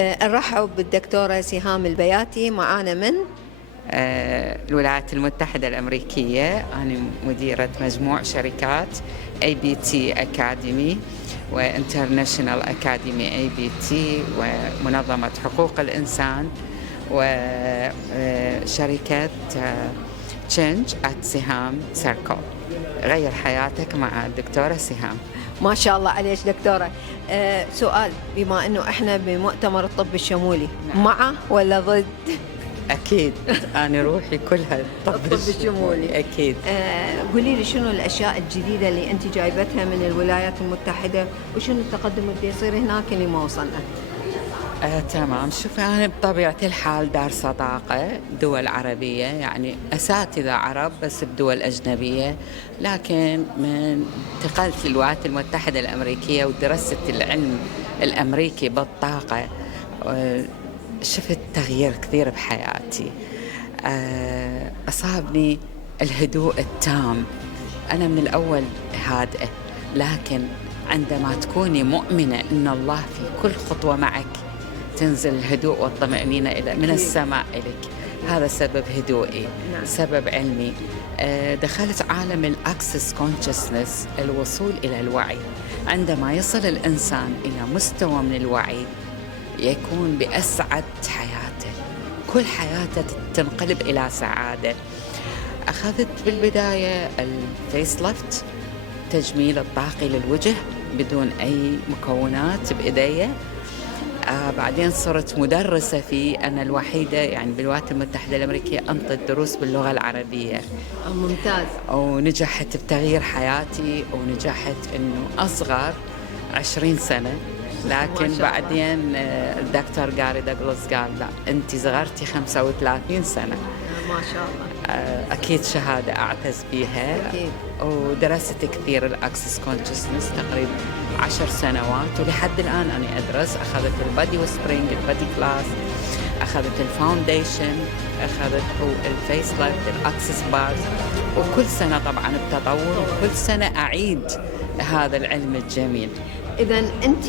نرحب بالدكتورة سهام البياتي معانا من الولايات المتحدة الأمريكية. أنا مديرة مجموع شركات ABT أكاديمي وإنترناشونال أكاديمي ABT ومنظمة حقوق الإنسان وشركة تشينج سهام سيركل. غير حياتك مع الدكتورة سهام. ما شاء الله عليك دكتورة. سؤال، بما أنه إحنا بمؤتمر الطب الشمولي، نعم. مع ولا ضد؟ أكيد أنا روحي كلها الطب الشمولي. أكيد. قولي لي شنو الأشياء الجديدة اللي أنت جايبتها من الولايات المتحدة، وشنو التقدم اللي يصير هناك اللي ما وصلنا؟ تمام. شوفي، أنا بطبيعة الحال دارسة طاقة دول عربية، يعني أساتذة عرب بس بدول أجنبية، لكن من انتقلت للولايات المتحدة الأمريكية ودرست العلم الأمريكي بالطاقة شفت تغيير كثير بحياتي. أصابني الهدوء التام. أنا من الأول هادئة، لكن عندما تكوني مؤمنة أن الله في كل خطوة معك تنزل الهدوء والطمأنينة من السماء إليك. هذا سبب هدوئي. نعم. سبب علمي. دخلت عالم الأكسس كونشسنس، الوصول إلى الوعي. عندما يصل الإنسان إلى مستوى من الوعي يكون بأسعد حياته، كل حياته تنقلب إلى سعادة. أخذت بالبداية الفيس ليفت، تجميل الطاقي للوجه بدون أي مكونات بإيدي. بعدين صرت مدرسة فيه، أنا الوحيدة يعني بالولايات المتحدة الأمريكية أنطي دروس باللغة العربية. ممتاز. ونجحت بتغيير حياتي، ونجحت أنه أصغر 20 سنة. لكن بعدين الدكتور جاري دوغلاس قال لا، أنت صغرتي 35 سنة. ما شاء الله. أكيد شهادة أعتز بها. أكيد. ودرست كثير الأكسس كونشسنس تقريبا 10 سنوات، ولحد الآن أنا أدرس. أخذت البادي وسبرينج، البادي كلاس، أخذت الفاونديشن، أخذت الفيس لايف، الأكسس بارز، وكل سنة طبعا بتطور، وكل سنة أعيد هذا العلم الجميل. إذا أنت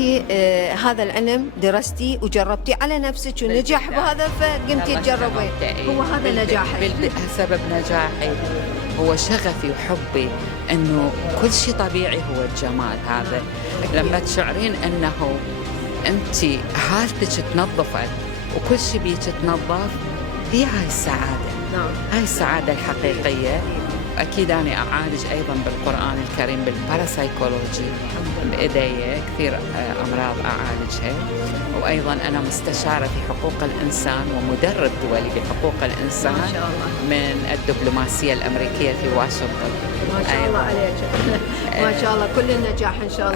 هذا العلم درستي وجربتي على نفسك ونجح بهذا، فقمتي تجربي. هو هذا نجاحي. سبب نجاحي هو شغفي وحبي أنه كل شيء طبيعي هو الجمال. هذا لما تشعرين أنه أنت حالتك تنظفت وكل شيء بيك تنظف، هي هاي السعادة. نعم. هاي السعادة الحقيقية. أكيد أنا أعالج أيضا بالقرآن الكريم بالباراسايكولوجي بإيدي كثير أمراض أعالجها، وأيضا أنا مستشارة في حقوق الإنسان ومدرب دولي بحقوق الإنسان. ما شاء الله. من الدبلوماسية الأمريكية في واشنطن. ما شاء الله عليك. ما شاء الله، كل النجاح إن شاء الله.